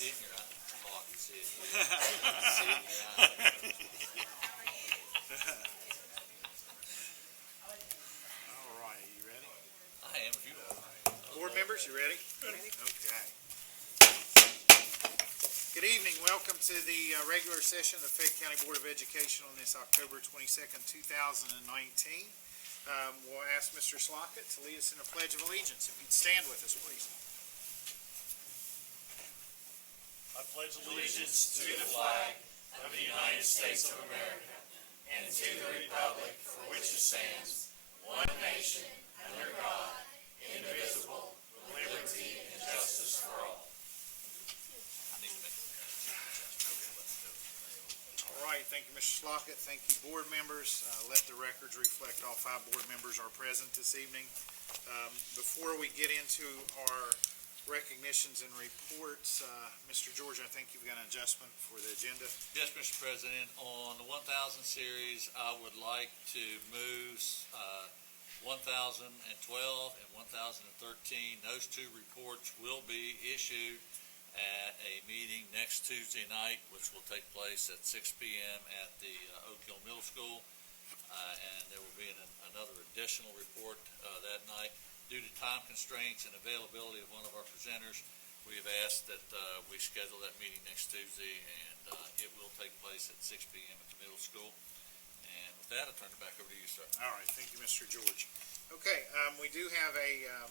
see it in your eye. Oh, I can see it. I can see it in your eye. All right, you ready? I am, if you are. Board members, you ready? Ready. Okay. Good evening. Welcome to the regular session of the Fayette County Board of Education on this October 22nd, 2019. We'll ask Mr. Slockett to lead us in a Pledge of Allegiance. If you'd stand with us, please. I pledge allegiance to the flag of the United States of America and to the republic for which it stands, one nation, under God, indivisible, with liberty and justice for all. All right. Thank you, Mr. Slockett. Thank you, board members. Let the records reflect all 5 board members are present this evening. Before we get into our recognitions and reports, Mr. George, I think you've got an adjustment for the agenda. Yes, Mr. President. On the 1000 series, I would like to move 1012 and 1013. Those 2 reports will be issued at a meeting next Tuesday night, which will take place at 6 p.m. at the Oak Hill Middle School. And there will be another additional report that night. Due to time constraints and availability of one of our presenters, we have asked that we schedule that meeting next Tuesday, and it will take place at 6 p.m. at the middle school. And with that, I'll turn it back over to you, sir. All right. Thank you, Mr. George. Okay. We do have a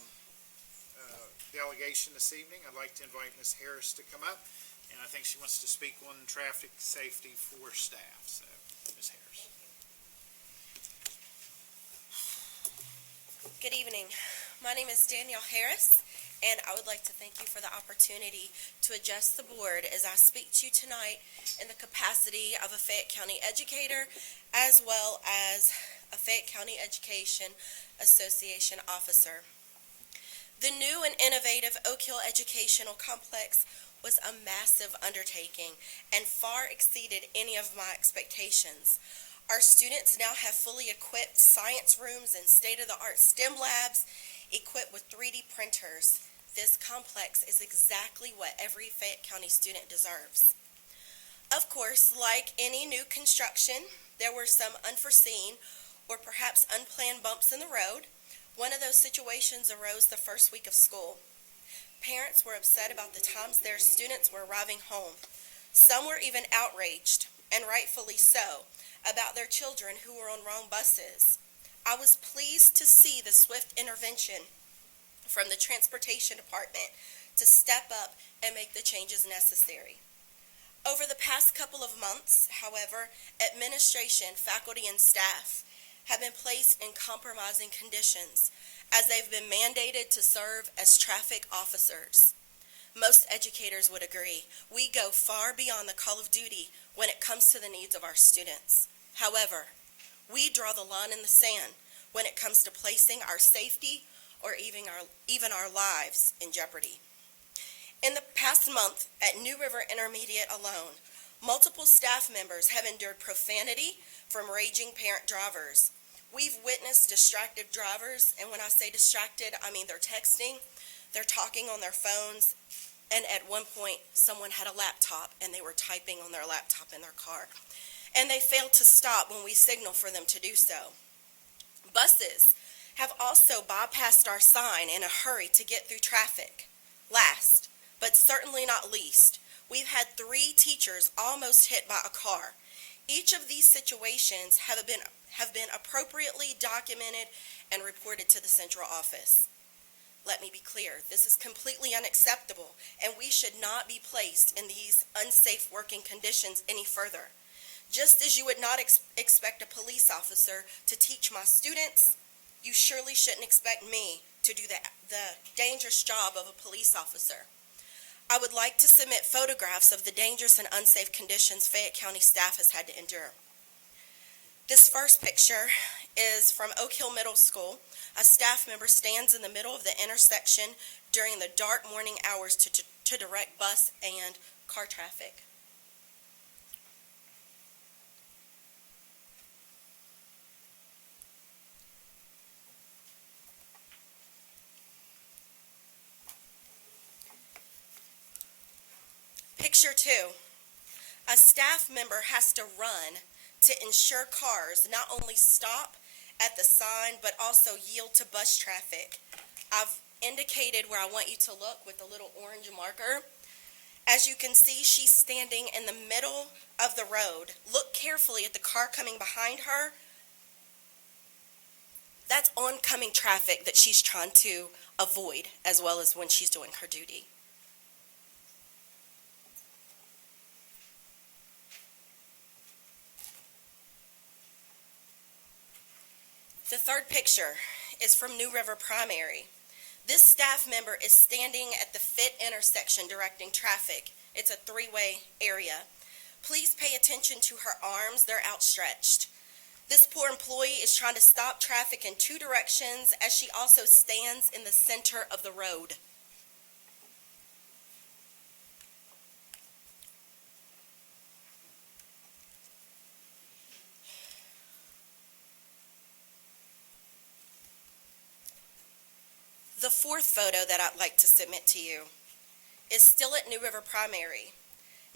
delegation this evening. I'd like to invite Ms. Harris to come up, and I think she wants to speak on traffic safety for staff. So, Ms. Harris. Good evening. My name is Danielle Harris, and I would like to thank you for the opportunity to address the board as I speak to you tonight in the capacity of a Fayette County educator as well as a Fayette County Education Association officer. The new and innovative Oak Hill Educational Complex was a massive undertaking and far exceeded any of my expectations. Our students now have fully equipped science rooms and state-of-the-art STEM labs equipped with 3D printers. This complex is exactly what every Fayette County student deserves. Of course, like any new construction, there were some unforeseen or perhaps unplanned bumps in the road. One of those situations arose the first week of school. Parents were upset about the times their students were arriving home. Some were even outraged, and rightfully so, about their children who were on wrong buses. I was pleased to see the swift intervention from the Transportation Department to step up and make the changes necessary. Over the past couple of months, however, administration, faculty, and staff have been placed in compromising conditions as they've been mandated to serve as traffic officers. Most educators would agree, we go far beyond the call of duty when it comes to the needs of our students. However, we draw the line in the sand when it comes to placing our safety or even our lives in jeopardy. In the past month at New River Intermediate alone, multiple staff members have endured profanity from raging parent drivers. We've witnessed distracted drivers, and when I say distracted, I mean they're texting, they're talking on their phones, and at one point someone had a laptop and they were typing on their laptop in their car. And they failed to stop when we signaled for them to do so. Buses have also bypassed our sign in a hurry to get through traffic. Last, but certainly not least, we've had 3 teachers almost hit by a car. Each of these situations have been appropriately documented and reported to the central office. Let me be clear, this is completely unacceptable, and we should not be placed in these unsafe working conditions any further. Just as you would not expect a police officer to teach my students, you surely shouldn't expect me to do the dangerous job of a police officer. I would like to submit photographs of the dangerous and unsafe conditions Fayette County staff has had to endure. This first picture is from Oak Hill Middle School. A staff member stands in the middle of the intersection during the dark morning hours to direct bus and car traffic. Picture 2. A staff member has to run to ensure cars not only stop at the sign, but also yield to bus traffic. I've indicated where I want you to look with the little orange marker. As you can see, she's standing in the middle of the road. Look carefully at the car coming behind her. That's oncoming traffic that she's trying to avoid, as well as when she's doing her duty. The third picture is from New River Primary. This staff member is standing at the Fit intersection directing traffic. It's a three-way area. Please pay attention to her arms. They're outstretched. This poor employee is trying to stop traffic in two directions as she also stands in the center of the road. The fourth photo that I'd like to submit to you is still at New River Primary.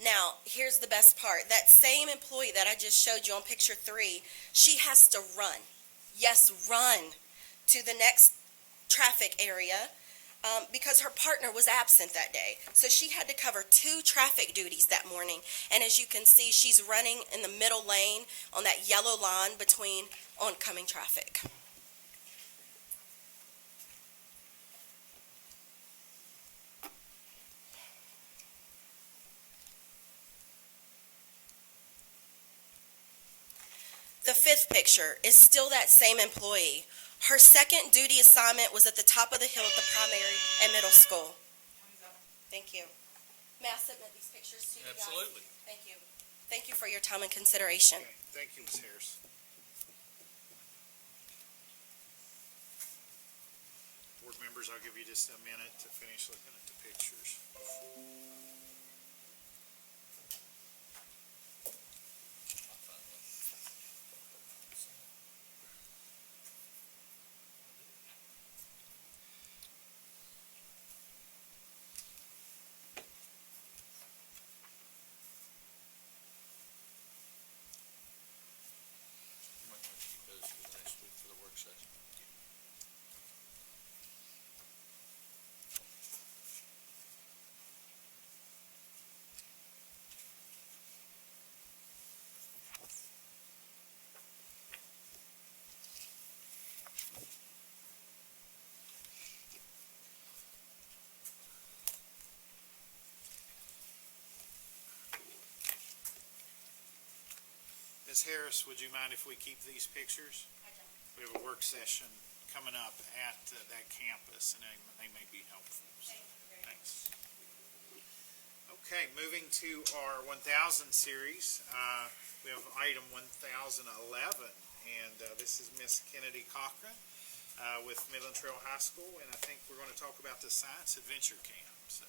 Now, here's the best part. That same employee that I just showed you on picture 3, she has to run. Yes, run to the next traffic area because her partner was absent that day. So she had to cover 2 traffic duties that morning. And as you can see, she's running in the middle lane on that yellow line between oncoming traffic. The fifth picture is still that same employee. Her second duty assignment was at the top of the hill at the primary and middle school. Thank you. May I submit these pictures to you guys? Absolutely. Thank you. Thank you for your time and consideration. Okay, thank you, Ms. Harris. Board members, I'll give you just a minute to finish looking at the pictures. You might want to keep those for the next week for the work session. Ms. Harris, would you mind if we keep these pictures? We have a work session coming up at that campus, and they may be helpful. So, thanks. Okay, moving to our 1000 series, we have item 1011, and this is Miss Kennedy Cochran with Midland Trail High School, and I think we're going to talk about the Science Adventure Camp. So.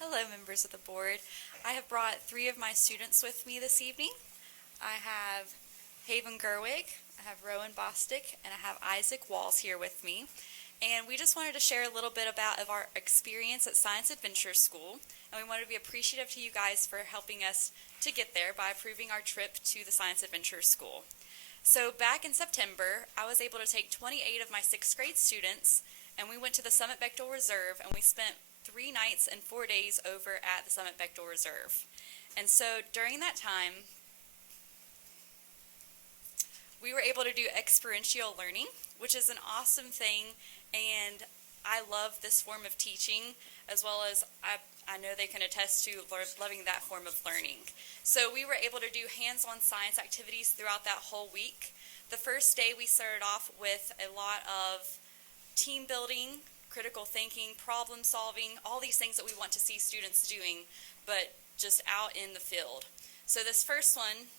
Hello, members of the board. I have brought 3 of my students with me this evening. I have Haven Gerwig, I have Rowan Bostick, and I have Isaac Walls here with me. And we just wanted to share a little bit of our experience at Science Adventure School. And we wanted to be appreciative to you guys for helping us to get there by approving our trip to the Science Adventure School. So back in September, I was able to take 28 of my 6th grade students, and we went to the Summit Bechtel Reserve, and we spent 3 nights and 4 days over at the Summit Bechtel Reserve. And so during that time, we were able to do experiential learning, which is an awesome thing, and I love this form of teaching, as well as I know they can attest to loving that form of learning. So we were able to do hands-on science activities throughout that whole week. The first day we started off with a lot of team building, critical thinking, problem solving, all these things that we want to see students doing, but just out in the field. So this first one,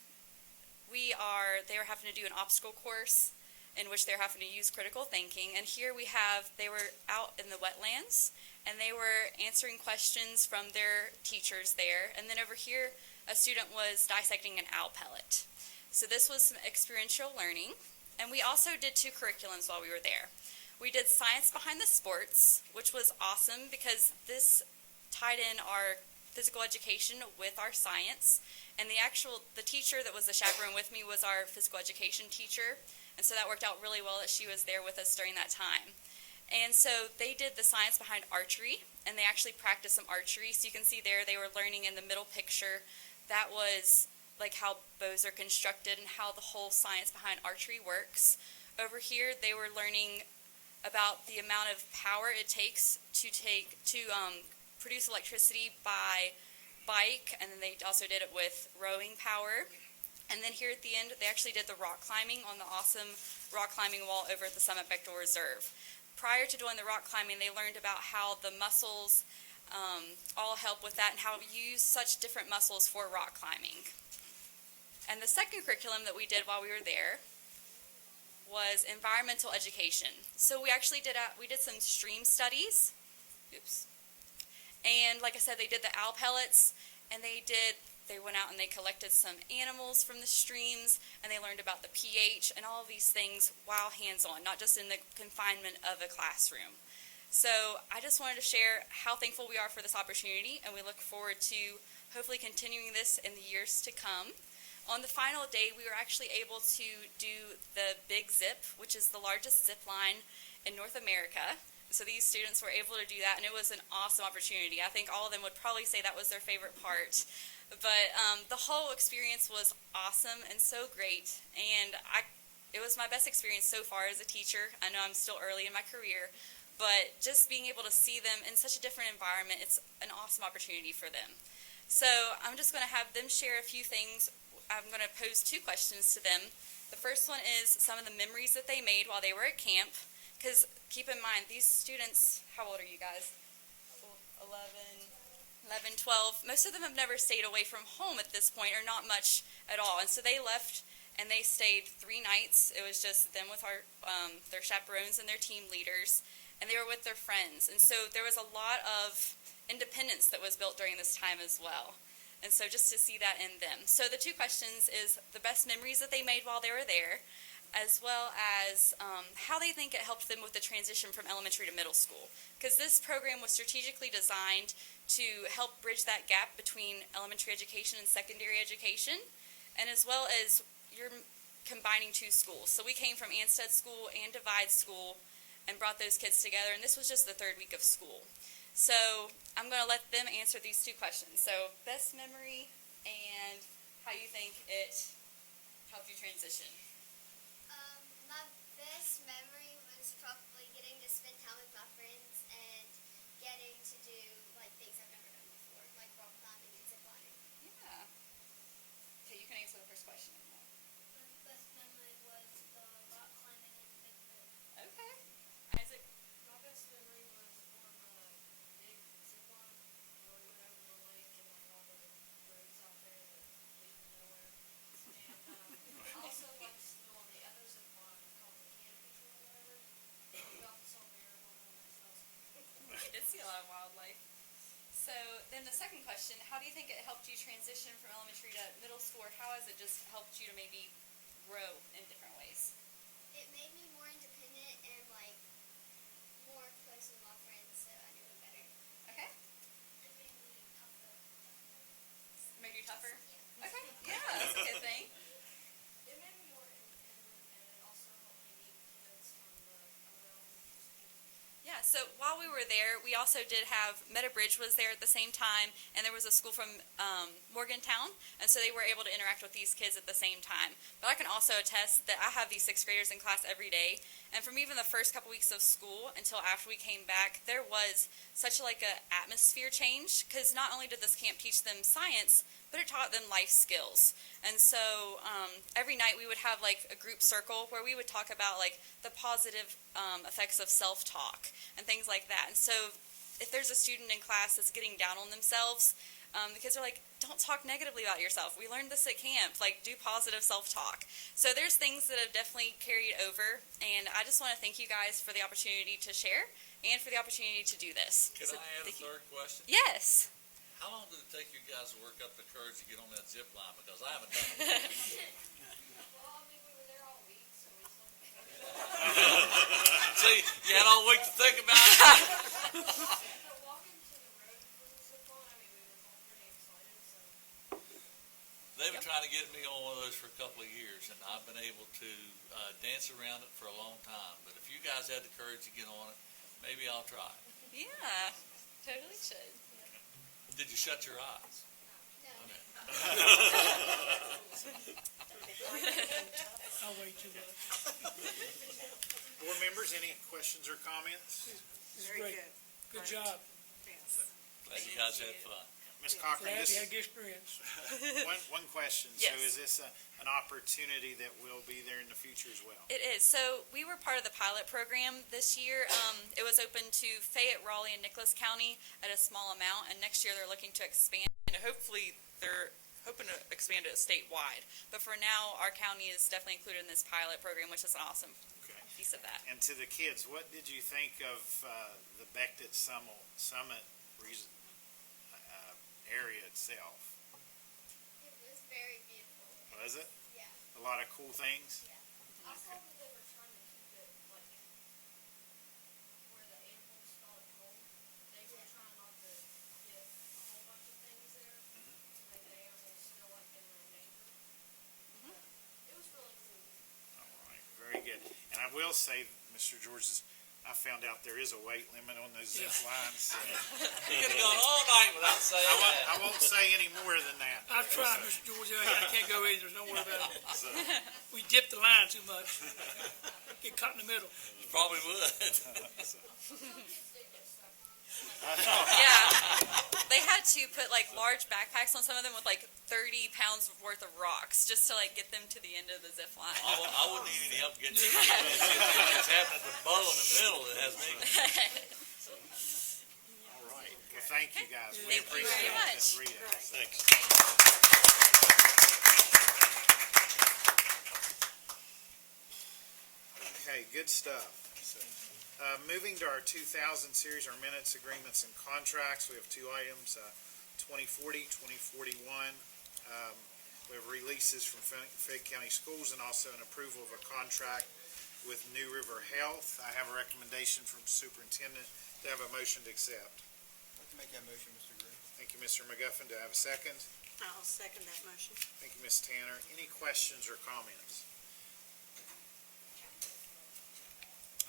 they were having to do an obstacle course, in which they're having to use critical thinking. And here they were out in the wetlands, and they were answering questions from their teachers there. And then over here, a student was dissecting an owl pellet. So this was some experiential learning. And we also did 2 curriculums while we were there. We did science behind the sports, which was awesome because this tied in our physical education with our science. And the teacher that was the chaperone with me was our physical education teacher. And so that worked out really well that she was there with us during that time. And so they did the science behind archery, and they actually practiced some archery. So you can see there they were learning in the middle picture. That was like how bows are constructed and how the whole science behind archery works. Over here they were learning about the amount of power it takes to produce electricity by bike, and then they also did it with rowing power. And then here at the end, they actually did the rock climbing on the awesome rock climbing wall over at the Summit Bechtel Reserve. Prior to doing the rock climbing, they learned about how the muscles all help with that and how we use such different muscles for rock climbing. And the second curriculum that we did while we were there was environmental education. So we actually did some stream studies. Oops. And like I said, they did the owl pellets, and they went out and they collected some animals from the streams, and they learned about the pH and all of these things while hands-on, not just in the confinement of a classroom. So I just wanted to share how thankful we are for this opportunity, and we look forward to hopefully continuing this in the years to come. On the final day, we were actually able to do the Big Zip, which is the largest zip line in North America. So these students were able to do that, and it was an awesome opportunity. I think all of them would probably say that was their favorite part. But the whole experience was awesome and so great, and it was my best experience so far as a teacher. I know I'm still early in my career, but just being able to see them in such a different environment, it's an awesome opportunity for them. So I'm just going to have them share a few things. I'm going to pose 2 questions to them. The first one is some of the memories that they made while they were at camp, because keep in mind, these students, how old are you guys? 11, 12, most of them have never stayed away from home at this point, or not much at all. And so they left, and they stayed 3 nights. It was just them with their chaperones and their team leaders, and they were with their friends. And so there was a lot of independence that was built during this time as well. And so just to see that in them. So the 2 questions is the best memories that they made while they were there, as well as how they think it helped them with the transition from elementary to middle school. Because this program was strategically designed to help bridge that gap between elementary education and secondary education, and as well as you're combining 2 schools. So we came from Ansted School and Divide School and brought those kids together, and this was just the 3rd week of school. So I'm going to let them answer these 2 questions. So best memory and how you think it helped you transition. My best memory was probably getting to spend time with my friends and getting to do like things I've never done before, like rock climbing and zip lining. Yeah. Okay, you can answer the first question. My best memory was the rock climbing and big zip. Okay. Isaac? My best memory was on a big zip line where we went over the lake and like all the roads out there that lead to nowhere. And I also liked to go on the other zip line called the canopy or whatever. We also saw marijuana and stuff. You did see a lot of wildlife. So then the second question, how do you think it helped you transition from elementary to middle school, or how has it just helped you to maybe grow in different ways? It made me more independent and like more close with my friends, so I knew it better. Okay. It made me tougher. Made you tougher? Yeah. Okay. Yeah, that's a good thing. It made me more independent and it also helped me meet kids from the other elementary schools. Yeah, so while we were there, we also did have Meadowbridge was there at the same time, and there was a school from Morgantown, and so they were able to interact with these kids at the same time. But I can also attest that I have these 6th graders in class every day, and from even the first couple weeks of school until after we came back, there was such like a atmosphere change, because not only did this camp teach them science, but it taught them life skills. And so every night we would have like a group circle where we would talk about like the positive effects of self-talk and things like that. And so if there's a student in class that's getting down on themselves, The kids are like, don't talk negatively about yourself. We learned this at camp. Like, do positive self-talk. So there's things that have definitely carried over, and I just want to thank you guys for the opportunity to share and for the opportunity to do this. Can So I add a thank you. third question? Yes. How long did it take you guys to work up the courage to get on that zip line? Because I haven't done it. Well, I mean, we were there all week, so we still. See, you had all week to think about it. But walking to the road for the zip line, I mean, we were all pretty excited, so. They've been trying to get me on one of those for a couple of years, and I've been able to dance around it for a long time. But if you guys had the courage to get on it, maybe I'll try it. Yeah, totally should. Did you shut your eyes? I'll wait too much. Board members, any questions or comments? This is great. Good job. Glad you guys had fun. Ms. Cochran, Glad this you had the experience. one question. So Yes. is this an opportunity that will be there in the future as well? It is. So we were part of the pilot program this year. It was open to Fayette, Raleigh, and Nicholas County at a small amount, and next year they're looking to expand. And hopefully they're hoping to expand it statewide. But for now, our county is definitely included in this pilot program, which is an awesome Okay. piece of that. And to the kids, what did you think of the Becton Summit area itself? It was very beautiful. Was it? Yeah. A lot of cool things? I saw that they were trying to keep it, like, where the animals felt at home. They were trying not to get a whole bunch of things there, to make the animals feel like they were in danger. It was really cool. All right, very good. And I will say, Mr. George, I found out there is a weight limit on those zip lines. So You could have gone all night without saying that. I won't say any more than that. I've tried, Mr. George. I can't go either. Don't worry about it. So, We dip the line too much. Get caught in the middle. You probably would. Some kids did get stuck. Yeah. They had to put like large backpacks on some of them with like 30 pounds worth of rocks just to like get them to the end of the zip line. I wouldn't need any help getting to the end. It's happening at the bow in the middle that has me. all right. Well, thank you, guys. We Thank you very appreciate much. that readout. Thanks. Okay, good stuff. So, moving to our 2000 series, our minutes, agreements, and contracts, we have two items, 2040, 2041. We have releases from Fayette County Schools and also an approval of a contract with New River Health. I have a recommendation from Superintendent to have a motion to accept. I'd like to make that motion, Mr. Green. Thank you, Mr. McGuffin. Do I have a second? I'll second that motion. Thank you, Ms. Tanner. Any questions or comments?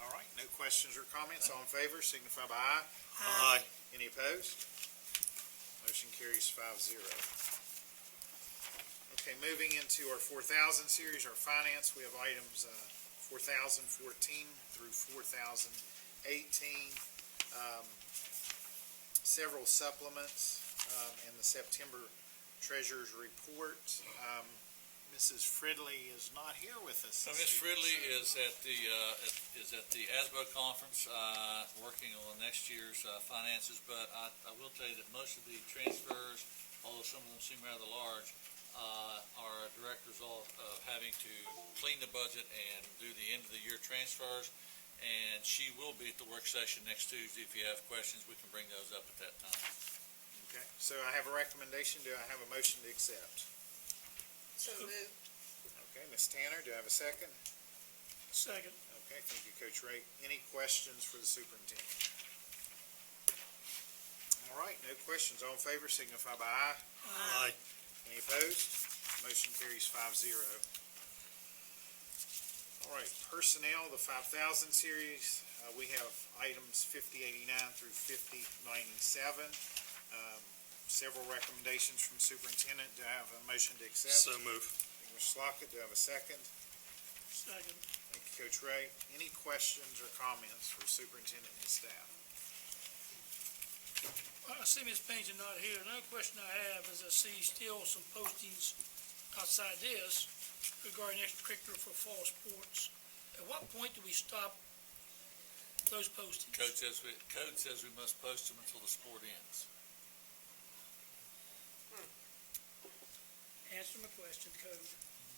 All right, no questions or comments. All in favor, signify by aye. Aye. Any opposed? Motion carries 5-0. Okay, moving into our 4000 series, our finance, we have items 4014 through 4018. Several supplements, and the September treasurer's report. Mrs. Fridley is not here with us. So Ms. Fridley is at the ASBO conference, working on next year's finances, but I will tell you that most of the transfers, although some of them seem rather large, are a direct result of having to clean the budget and do the end of the year transfers. And she will be at the work session next Tuesday. If you have questions, we can bring those up at that time. Okay, so I have a recommendation. Do I have a motion to accept? So moved. Okay, Ms. Tanner, do I have a second? Second. Okay, thank you, Coach Ray. Any questions for the superintendent? All right, no questions. All in favor, signify by aye. Aye. Any opposed? Motion carries 5-0. All right, personnel, the 5000 series, we have items 5089 through 5097. Several recommendations from superintendent. Do I have a motion to accept? move. Thank you, Mr. Slockett. Do I have a second? Second. Thank you, Coach Ray. Any questions or comments for superintendent and staff? Well, I see Ms. Payne's not here. Another question I have is I see still some postings outside this regarding extracurricular for fall sports. At what point do we stop those postings? Code says we must post them until the sport ends. answered my question, code.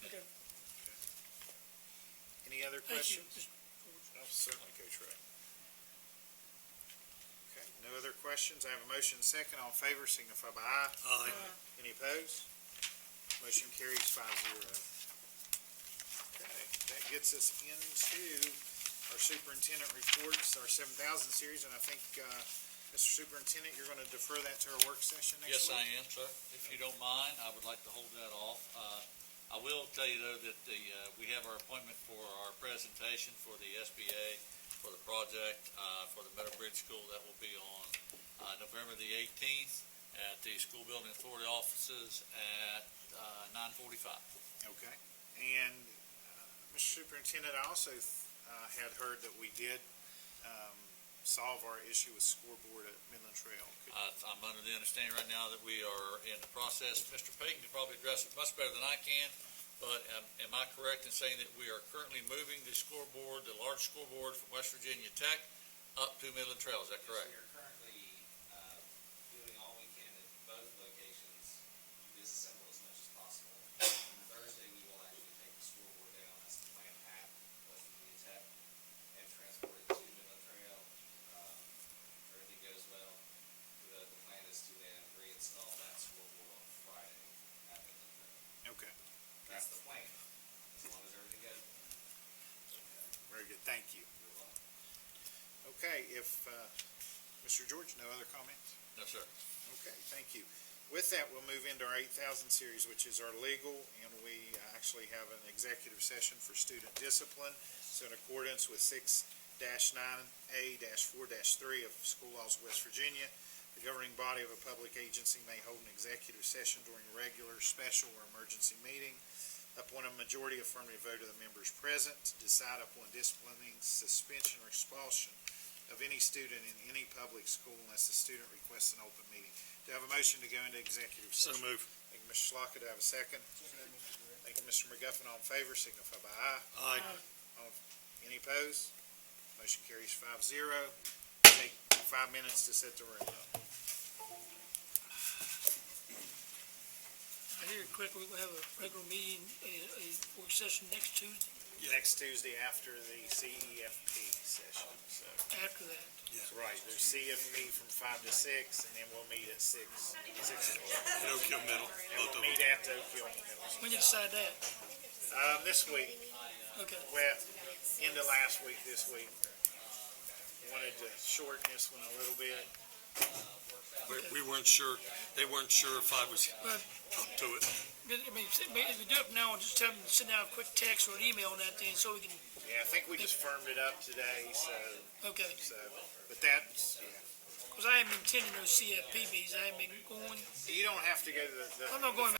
Okay, Any other thank you, questions? Mr. George. Oh, certainly, Coach Ray. Okay, no other questions. I have a motion second. All in favor signify by aye. Uh, Any opposed? Motion carries 5-0. Okay, that gets us into our superintendent reports, our 7,000 series, and I think, Mr. Superintendent, you're gonna defer that to our work session next Yes, week? I am, sir. If you don't mind, I would like to hold that off. I will tell you though that we have our appointment for our presentation for the SBA for the project, for the Meadow Bridge School. That will be on November the 18th at the School Building Authority offices at 9:45. Okay, and, Mr. Superintendent, I also, had heard that we did, solve our issue with scoreboard at Midland Trail. I'm under the understanding right now that we are in the process. Mr. Payton can probably address it much better than I can, but am I correct in saying that we are currently moving the scoreboard, the large scoreboard from West Virginia Tech up to Midland Trail? Is that correct? We are currently doing all we can at both locations to disassemble as much as possible. On Thursday, we will actually take the scoreboard down, that's the plan at West Virginia Tech, and transport it to Midland Trail. If everything goes well, the plan is to then reinstall that scoreboard on Friday at Midland Trail. Okay, That's the plan, as long as everything goes well. very good, thank you. You're welcome. Okay, if, Mr. George, no other comments? No, sir. Okay, thank you. With that, we'll move into our 8,000 series, which is our legal, and we actually have an executive session for student discipline. So in accordance with 6-9A-4-3 of School Laws of West Virginia, the governing body of a public agency may hold an executive session during a regular, special, or emergency meeting upon a majority affirmative vote of the members present to decide upon disciplining, suspension, or expulsion of any student in any public school unless the student requests an open meeting. Do I have a motion to go into executive session? move. Thank you, Mr. Schlocker. Do I have a second? Thank you, Mr. McGuffin. All in favor signify by aye. Aye. Any opposed? Motion carries 5-0. Take 5 minutes to set the room up. I hear quickly, we'll have a regular meeting, a work session next Tuesday, Next Tuesday after the CEFP session, so. after that. Right, there's CFP from 5 to 6, and then we'll meet at 6 o'clock. In Oak Hill Middle, And we'll meet at the Oak Hill Middle. When you decide that? This week, Okay, well, into last week, this week. Wanted to shorten this one a little bit. We weren't sure, they weren't sure if I was well, up to it. I mean, if we do it now, just tell them to send out a quick text or an email on that thing, so we can, Yeah, I think we just firmed it up today, so, okay. but that's, yeah. Because I haven't been attending those CFP meetings, I haven't been going, You don't have to go to the I'm not going